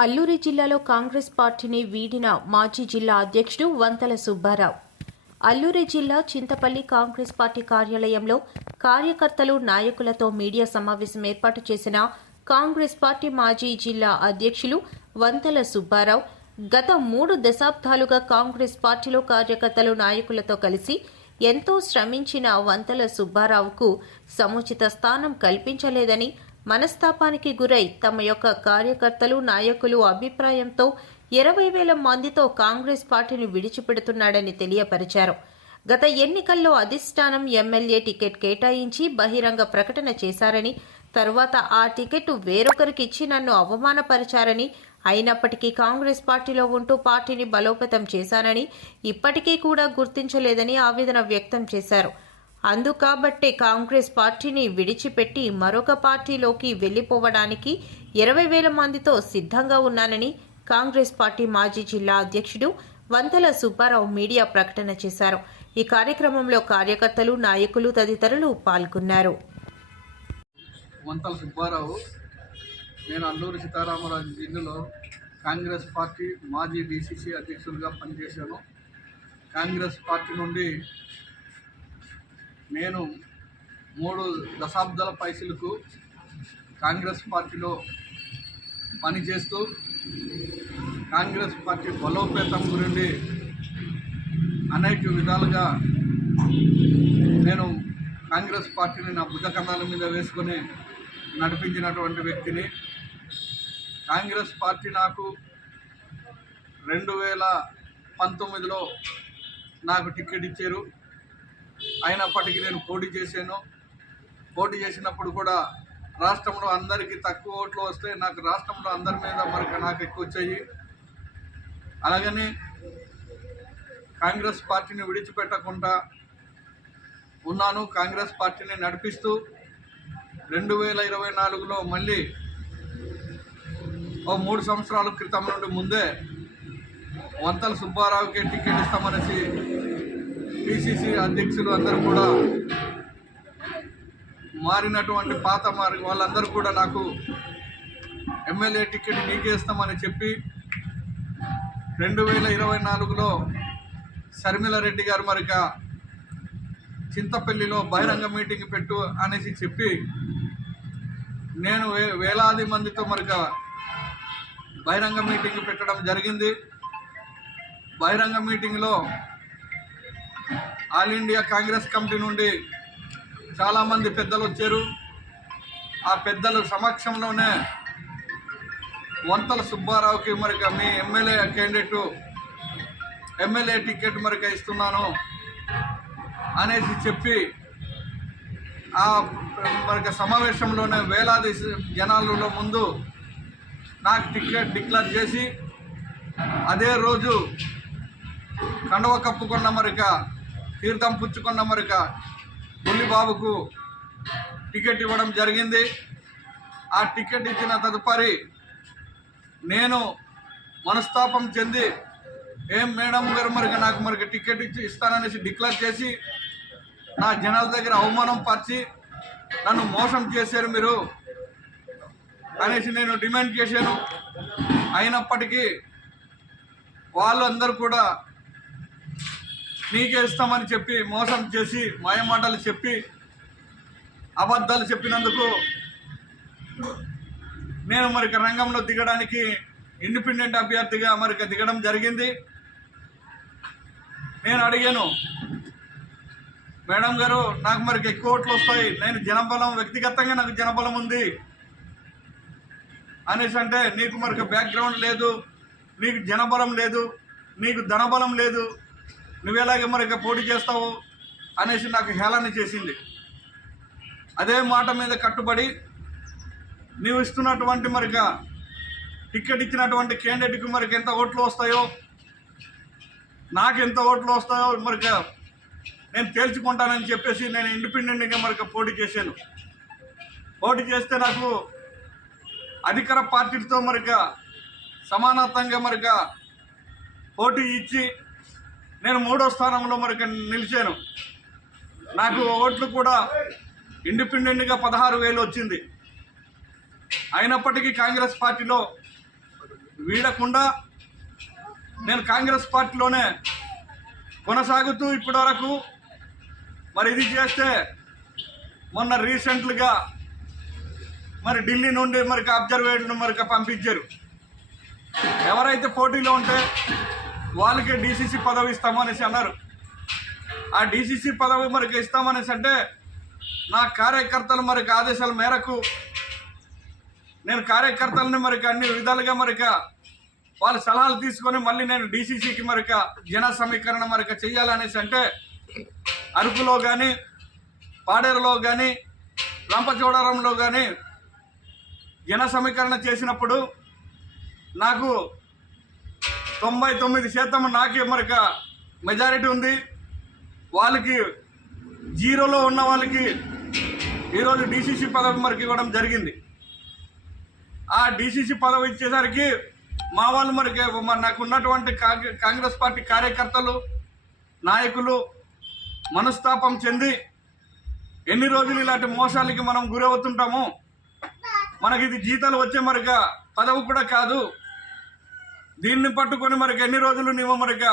అల్లూరి జిల్లాలో కాంగ్రెస్ పార్టీని వీడిన మాజీ జిల్లా అధ్యక్షుడు వంతల సుబ్బారావు. అల్లూరి జిల్లా చింతపల్లి కాంగ్రెస్ పార్టీ కార్యాలయంలో కార్యకర్తలు నాయకులతో మీడియా సమావేశం ఏర్పాటు చేసిన కాంగ్రెస్ పార్టీ మాజీ జిల్లా అధ్యక్షులు వంతల సుబ్బారావు గత మూడు దశాబ్దాలుగా కాంగ్రెస్ పార్టీలో కార్యకర్తలు నాయకులతో కలిసి ఎంతో శ్రమించిన వంతల సుబ్బారావుకు సముచిత స్థానం కల్పించలేదని మనస్తాపానికి గురై తమ యొక్క కార్యకర్తలు నాయకులు అభిప్రాయంతో ఇరవై వేల మందితో కాంగ్రెస్ పార్టీని విడిచిపెడుతున్నాడని తెలియపరిచారు. గత ఎన్నికల్లో అధిష్టానం ఎమ్మెల్యే టికెట్ కేటాయించి బహిరంగ ప్రకటన చేశారని తర్వాత ఆ టికెట్ వేరొకరికి ఇచ్చి నన్ను అవమానపరిచారని అయినప్పటికీ కాంగ్రెస్ పార్టీలో ఉంటూ పార్టీని బలోపేతం చేశానని ఇప్పటికీ కూడా గుర్తించలేదని ఆవేదన వ్యక్తం చేశారు. అందుకాబట్టే కాంగ్రెస్ పార్టీని విడిచిపెట్టి మరొక పార్టీలోకి వెళ్ళిపోవడానికి ఇరవై వేల మందితో సిద్ధంగా ఉన్నానని కాంగ్రెస్ పార్టీ మాజీ జిల్లా అధ్యక్షుడు వంతల సుబ్బారావు మీడియా ప్రకటన చేశారు. ఈ కార్యక్రమంలో కార్యకర్తలు నాయకులు తదితరులు పాల్గొన్నారు. వంతల సుబ్బారావు నేను అల్లూరి సీతారామరాజు జిల్లాలో కాంగ్రెస్ పార్టీ మాజీ డీసీసీ అధ్యక్షులుగా పనిచేశాను. కాంగ్రెస్ పార్టీ నుండి నేను మూడు దశాబ్దాల పైసలకు కాంగ్రెస్ పార్టీలో పనిచేస్తూ కాంగ్రెస్ పార్టీ బలోపేతం గురించి అనేక విధాలుగా నేను కాంగ్రెస్ పార్టీని నా భుజ కన్నాల మీద వేసుకొని నడిపించినటువంటి వ్యక్తిని. కాంగ్రెస్ పార్టీ నాకు రెండు వేల పంతొమ్మిదిలో నాకు టికెట్ ఇచ్చారు. అయినప్పటికీ నేను పోటీ చేశాను. పోటీ చేసినప్పుడు కూడా రాష్ట్రంలో అందరికీ తక్కువ ఓట్లు వస్తే నాకు రాష్ట్రంలో అందరి మీద మరి నాకు ఎక్కువ వచ్చాయి. అలాగని కాంగ్రెస్ పార్టీని విడిచిపెట్టకుండా ఉన్నాను. కాంగ్రెస్ పార్టీని నడిపిస్తూ రెండు వేల ఇరవై నాలుగులో మళ్ళీ ఓ మూడు సంవత్సరాల క్రితం నుండి ముందే వంతల సుబ్బారావుకి టికెట్ ఇస్తామనేసి పిసిసి అధ్యక్షులు అందరూ కూడా మారినటువంటి పాత మారి వాళ్ళందరూ కూడా నాకు ఎమ్మెల్యే టికెట్ నీకే ఇస్తామని చెప్పి రెండు వేల ఇరవై నాలుగులో శర్మిలారెడ్డి గారు మరిక చింతపల్లిలో బహిరంగ మీటింగ్ పెట్టు అనేసి చెప్పి నేను వే వేలాది మందితో మరిక బహిరంగ మీటింగ్ పెట్టడం జరిగింది. బహిరంగ మీటింగ్లో ఆల్ ఇండియా కాంగ్రెస్ కమిటీ నుండి చాలామంది పెద్దలు వచ్చారు. ఆ పెద్దల సమక్షంలోనే వంతల సుబ్బారావుకి మరిక మీ ఎమ్మెల్యే క్యాండిడేట్ ఎమ్మెల్యే టికెట్ మరిక ఇస్తున్నాను అనేసి చెప్పి ఆ మరిక సమావేశంలోనే వేలాది జనాలలో ముందు నాకు టికెట్ డిక్లేర్ చేసి అదే రోజు కండవ కప్పుకున్న మరిక తీర్థం పుచ్చుకున్న మరిక బుల్లిబాబుకు టికెట్ ఇవ్వడం జరిగింది. ఆ టికెట్ ఇచ్చిన తదుపరి నేను మనస్తాపం చెంది ఏం మేడం గారు మరి నాకు మరి టికెట్ ఇచ్చి ఇస్తాననేసి డిక్లేర్ చేసి నా జనాల దగ్గర అవమానం పరిచి నన్ను మోసం చేశారు మీరు అనేసి నేను డిమాండ్ చేశాను. అయినప్పటికీ వాళ్ళందరూ కూడా నీకే ఇస్తామని చెప్పి మోసం చేసి మాయమాటలు చెప్పి అబద్ధాలు చెప్పినందుకు నేను మరి రంగంలో దిగడానికి ఇండిపెండెంట్ అభ్యర్థిగా మరి దిగడం జరిగింది. నేను అడిగాను మేడం గారు నాకు మరి ఎక్కువ ఓట్లు వస్తాయి. నేను జనబలం వ్యక్తిగతంగా నాకు జనబలం ఉంది. అనేసి అంటే నీకు మరి బ్యాక్గ్రౌండ్ లేదు నీకు జనబలం లేదు నీకు ధనబలం లేదు నువ్వెలాగే మరి పోటీ చేస్తావు అనేసి నాకు హేళన చేసింది. అదే మాట మీద కట్టుబడి నీవు ఇస్తున్నటువంటి మరిక టికెట్ ఇచ్చినటువంటి క్యాండిడేట్కి మరికి ఎంత ఓట్లు వస్తాయో నాకు ఎంత ఓట్లు వస్తాయో మరిక నేను తేల్చుకుంటానని చెప్పేసి నేను ఇండిపెండెంట్గా మరిక పోటీ చేశాను. పోటీ చేస్తే నాకు అధికార పార్టీలతో మరిక సమానత్వంగా మరిక పోటీ ఇచ్చి నేను మూడో స్థానంలో మరి నిలిచాను. నాకు ఓట్లు కూడా ఇండిపెండెంట్గా పదహారు వేలు వచ్చింది. అయినప్పటికీ కాంగ్రెస్ పార్టీలో వీడకుండా నేను కాంగ్రెస్ పార్టీలోనే కొనసాగుతూ ఇప్పటివరకు మరి ఇది చేస్తే మొన్న రీసెంట్లుగా మరి ఢిల్లీ నుండి మరి అబ్జర్వేషన్ మరి పంపించారు. ఎవరైతే పోటీలో ఉంటే వాళ్ళకి డీసీసీ పదవి ఇస్తామనేసి అన్నారు. ఆ డీసీసీ పదవి మరికి ఇస్తామనేసి అంటే నా కార్యకర్తలు మరికి ఆదేశాల మేరకు నేను కార్యకర్తలని మరికి అన్ని విధాలుగా మరిక వాళ్ళ సలహాలు తీసుకొని మళ్ళీ నేను డీసీసీకి మరిక జన సమీకరణ మరిక చెయ్యాలనేసి అంటే అరకులో కానీ పాడేరులో కానీ రంపచోడవరంలో కానీ జన సమీకరణ చేసినప్పుడు నాకు తొంభై తొమ్మిది శాతం నాకే మరొక మెజారిటీ ఉంది. వాళ్ళకి జీరోలో ఉన్న వాళ్ళకి ఈరోజు డీసీసీ పదవి మరికి ఇవ్వడం జరిగింది. ఆ డీసీసీ పదవి ఇచ్చేసరికి మా వాళ్ళు మరి నాకు ఉన్నటువంటి కాంగ్రెస్ పార్టీ కార్యకర్తలు నాయకులు మనస్తాపం చెంది ఎన్ని రోజులు ఇలాంటి మోసాలకి మనం గురవుతుంటాము మనకి ఇది జీతాలు వచ్చే మరిక పదవి కూడా కాదు. దీన్ని పట్టుకొని మరికి ఎన్ని రోజులు నీవు మరిక?